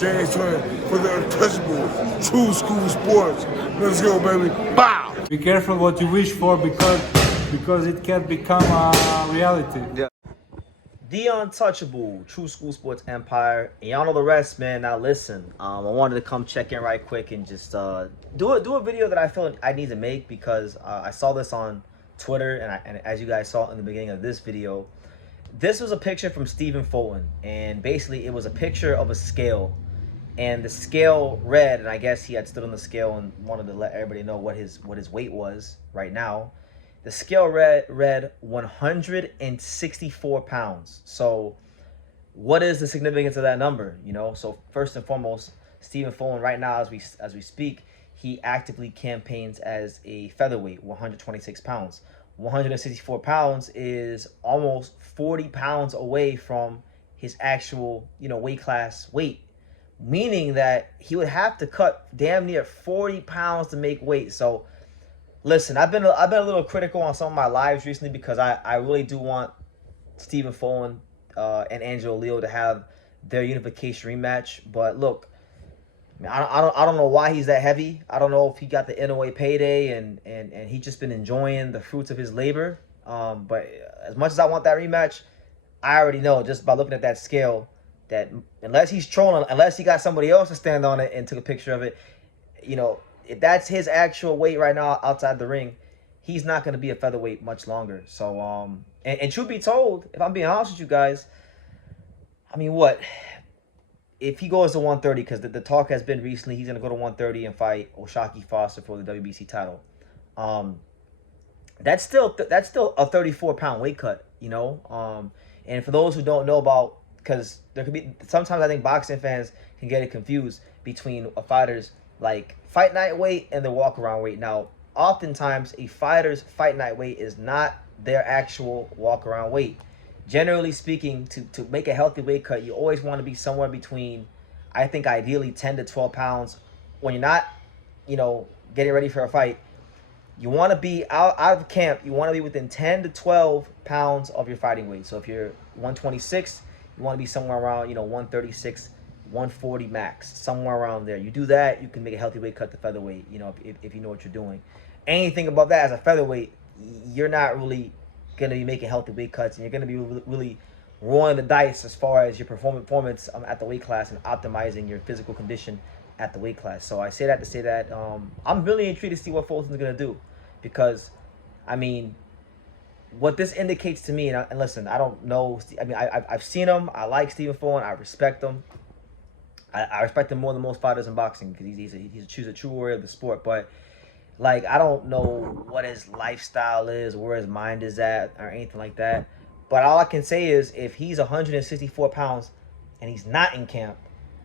James Twin for the untouchable True School Sports. Let's go, baby. Bow! Be careful what you wish for because it can become a reality. Yeah. The untouchable True School Sports Empire. And y'all know the rest, man. Now listen, I wanted to come check in right quick and just do a video that I feel I need to make because I saw this on Twitter and as you guys saw in the beginning of this video, this was a picture from Stephen Fulton, and basically it was a picture of a scale, and the scale read, and I guess he had stood on the scale and wanted to let everybody know what his weight was right now. The scale read 164 pounds. So what is the significance of that number? You know, so first and foremost, Stephen Fulton right now as we speak, he actively campaigns as a featherweight, 126 pounds. 164 pounds is almost 40 pounds away from his actual, weight class weight, meaning that he would have to cut damn near 40 pounds to make weight. So listen, I've been a little critical on some of my lives recently because I really do want Stephen Fulton and Angelo Leo to have their unification rematch. But look, I don't know why he's that heavy. I don't know if he got the NOA payday and he's just been enjoying the fruits of his labor. But as much as I want that rematch, I already know just by looking at that scale that unless he's trolling, unless he got somebody else to stand on it and took a picture of it, if that's his actual weight right now outside the ring, he's not going to be a featherweight much longer. So, and truth be told, if I'm being honest with you guys, I mean, what? If he goes to 130, because the talk has been recently, he's going to go to 130 and fight O'Shaquie Foster for the WBC title. That's still a 34-pound weight cut, And for those who don't know about, because there could be, sometimes I think boxing fans can get it confused between a fighter's like fight night weight and the walk around weight. Now, oftentimes a fighter's fight night weight is not their actual walk around weight. Generally speaking, to make a healthy weight cut, you always want to be somewhere between, I think ideally 10 to 12 pounds. When you're not, getting ready for a fight, you want to be out of camp. You want to be within 10 to 12 pounds of your fighting weight. So if you're 126, you want to be somewhere around, 136, 140 max, somewhere around there. You do that, you can make a healthy weight cut to featherweight, if you know what you're doing. Anything above that as a featherweight, you're not really going to be making healthy weight cuts, and you're going to be really rolling the dice as far as your performance at the weight class and optimizing your physical condition at the weight class. So I say that to say that I'm really intrigued to see what Fulton's going to do, because, I mean, what this indicates to me, and listen, I don't know, I mean, I've seen him, I like Stephen Fulton, I respect him. I respect him more than most fighters in boxing because he's a true warrior of the sport. But like, I don't know what his lifestyle is, where his mind is at, or anything like that. But all I can say is, if he's 164 pounds and he's not in camp,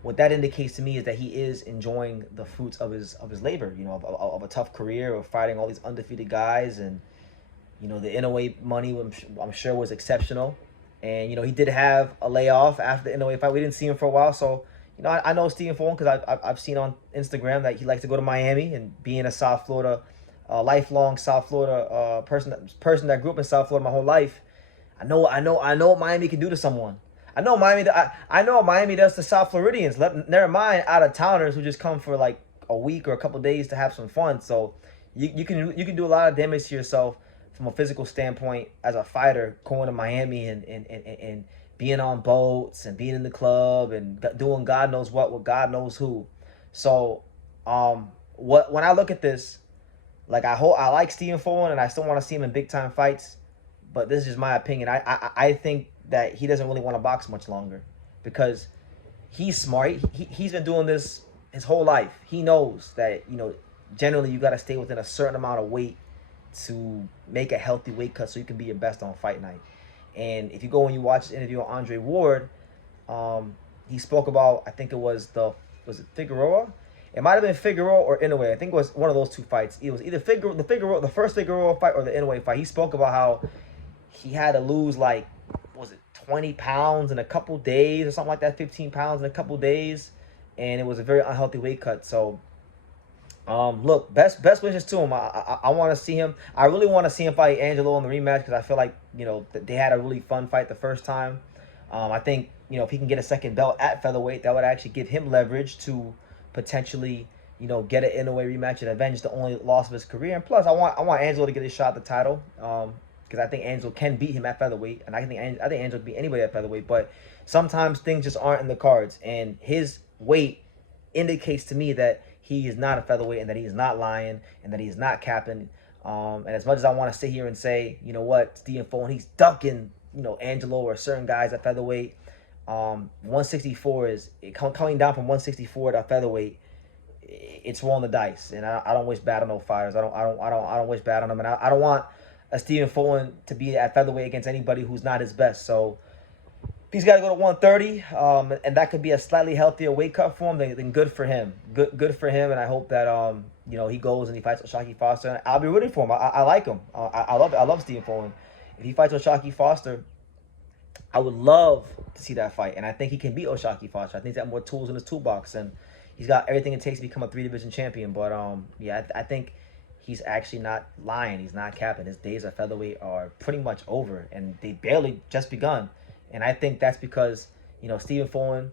what that indicates to me is that he is enjoying the fruits of his labor. Of a tough career, of fighting all these undefeated guys, and the NOA money I'm sure was exceptional. And he did have a layoff after the NOA fight. We didn't see him for a while, so. I know Stephen Fulton because I've seen on Instagram that he likes to go to Miami, and being a South Florida, lifelong South Florida person that grew up in South Florida my whole life. I know what Miami can do to someone. I know what Miami does to South Floridians. Never mind out of towners who just come for like a week or a couple days to have some fun. So you can do a lot of damage to yourself from a physical standpoint as a fighter going to Miami and being on boats and being in the club and doing God knows what with God knows who. So, when I look at this, like I like Stephen Fulton and I still want to see him in big time fights, but this is just my opinion. I think that he doesn't really want to box much longer because he's smart. He's been doing this his whole life. He knows that generally you got to stay within a certain amount of weight to make a healthy weight cut so you can be your best on fight night. And if you go and you watch the interview with Andre Ward, he spoke about, I think it was it Figueroa? It might have been Figueroa or Inoue. I think it was one of those two fights. It was either the first Figueroa fight or the Inoue fight. He spoke about how he had to lose 20 pounds in a couple days or something like that, 15 pounds in a couple days, and it was a very unhealthy weight cut. So look, best wishes to him. I want to see him. I really want to see him fight Angelo in the rematch because I feel like they had a really fun fight the first time. I think, you know, if he can get a second belt at featherweight, that would actually give him leverage to potentially, you know, get an in-away rematch and avenge the only loss of his career. And plus, I want Angelo to get a shot at the title, because I think Angelo can beat him at featherweight, and I think Angelo can beat anybody at featherweight. But sometimes things just aren't in the cards, and his weight indicates to me that he is not a featherweight, and that he is not lying, and that he is not capping. And as much as I want to sit here and say, you know what, Stephen Fulton, he's ducking, you know, Angelo or certain guys at featherweight. 164 is coming down from 164 to featherweight. It's rolling the dice, and I don't wish bad on no fighters. I don't wish bad on them, and I don't want a Stephen Fulton to be at featherweight against anybody who's not his best. So he's got to go to 130, and that could be a slightly healthier weight cut for him. Then good for him. Good for him, and I hope that you know, he goes and he fights with Shockey Foster. I'll be rooting for him. I like him. I love Stephen Fulton. If he fights with Shockey Foster, I would love to see that fight, and I think he can beat O'Shaquie Foster. I think he's got more tools in his toolbox, and he's got everything it takes to become a 3-division champion. But yeah, I think he's actually not lying. He's not capping. His days at featherweight are pretty much over, and they barely just begun. And I think that's because, you know, Stephen Fulton,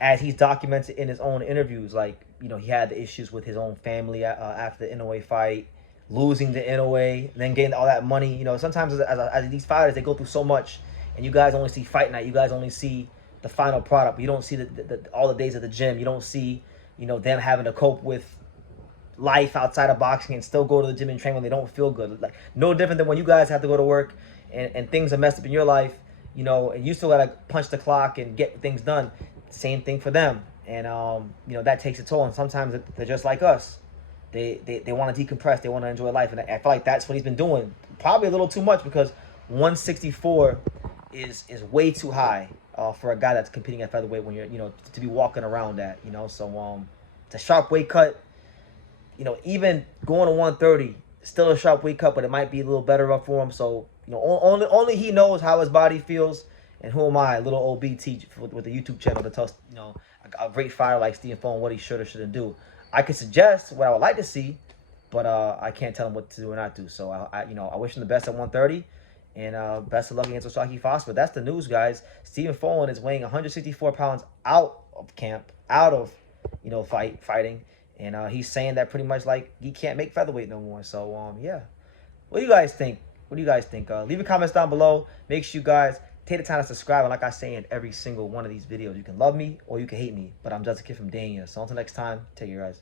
as he's documented in his own interviews, like, you know, he had the issues with his own family after the Inoue fight, losing the Inoue, then getting all that money. You know, sometimes as these fighters, they go through so much, and you guys only see fight night. You guys only see the final product. But you don't see all the days at the gym. You don't see, you know, them having to cope with life outside of boxing and still go to the gym and train when they don't feel good. Like, no different than when you guys have to go to work and things are messed up in your life, you know, and you still gotta punch the clock and get things done. Same thing for them. And you know, that takes a toll. And sometimes they're just like us. They want to decompress. They want to enjoy life. And I feel like that's what he's been doing. Probably a little too much, because 164 is way too high for a guy that's competing at featherweight, when you're, you know, to be walking around that, you know. So it's a sharp weight cut. You know, even going to 130, still a sharp weight cut, but it might be a little better up for him. So, you know, only he knows how his body feels. And who am I, a little old BT with the YouTube channel, to tell, you know, a great fighter like Stephen Fulton what he should or shouldn't do. I could suggest what I would like to see, but I can't tell him what to do or not do. So you know, I wish him the best at 130, and best of luck against O'Shaquie Foster. But that's the news, guys. Stephen Fulton is weighing 164 pounds out of camp, out of, you know, fighting, and he's saying that pretty much like he can't make featherweight no more. So yeah, what do you guys think? What do you guys think? Leave your comments down below. Make sure you guys take the time to subscribe. And like I say in every single one of these videos, you can love me or you can hate me, but I'm just a kid from Dania. So until next time, take care, guys.